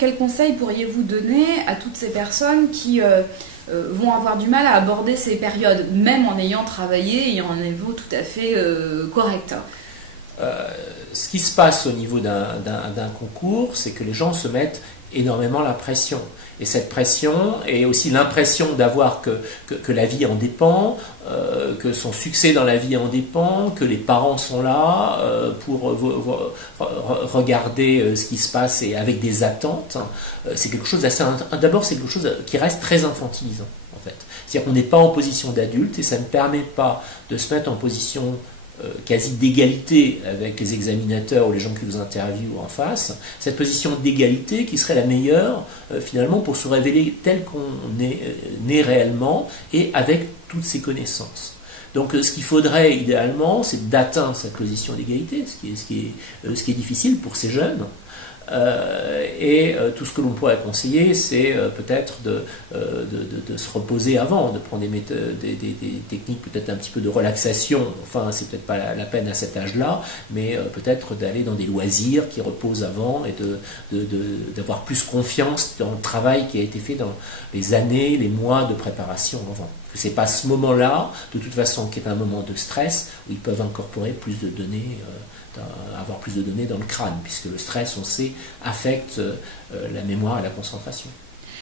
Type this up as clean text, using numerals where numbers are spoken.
quel conseil pourriez-vous donner à toutes ces personnes qui vont avoir du mal à aborder ces périodes, même en ayant travaillé et en un niveau tout à fait correct? Ce qui se passe au niveau d'un concours, c'est que les gens se mettent énormément la pression. Et cette pression est aussi l'impression d'avoir que la vie en dépend, que son succès dans la vie en dépend, que les parents sont là pour regarder ce qui se passe et avec des attentes. C'est quelque chose d'assez... D'abord, c'est quelque chose qui reste très infantilisant, en fait. C'est-à-dire qu'on n'est pas en position d'adulte et ça ne permet pas de se mettre en position quasi d'égalité avec les examinateurs ou les gens qui vous interviewent en face, cette position d'égalité qui serait la meilleure finalement pour se révéler tel qu'on est né réellement et avec toutes ses connaissances. Donc ce qu'il faudrait idéalement, c'est d'atteindre cette position d'égalité, ce qui est difficile pour ces jeunes. Tout ce que l'on pourrait conseiller, c'est peut-être de se reposer avant, de prendre des techniques peut-être un petit peu de relaxation. Enfin, c'est peut-être pas la peine à cet âge-là, mais peut-être d'aller dans des loisirs qui reposent avant et d'avoir plus confiance dans le travail qui a été fait dans les années, les mois de préparation avant. C'est pas ce moment-là, de toute façon, qui est un moment de stress où ils peuvent incorporer plus de données. Avoir plus de données dans le crâne, puisque le stress, on sait, affecte la mémoire et la concentration.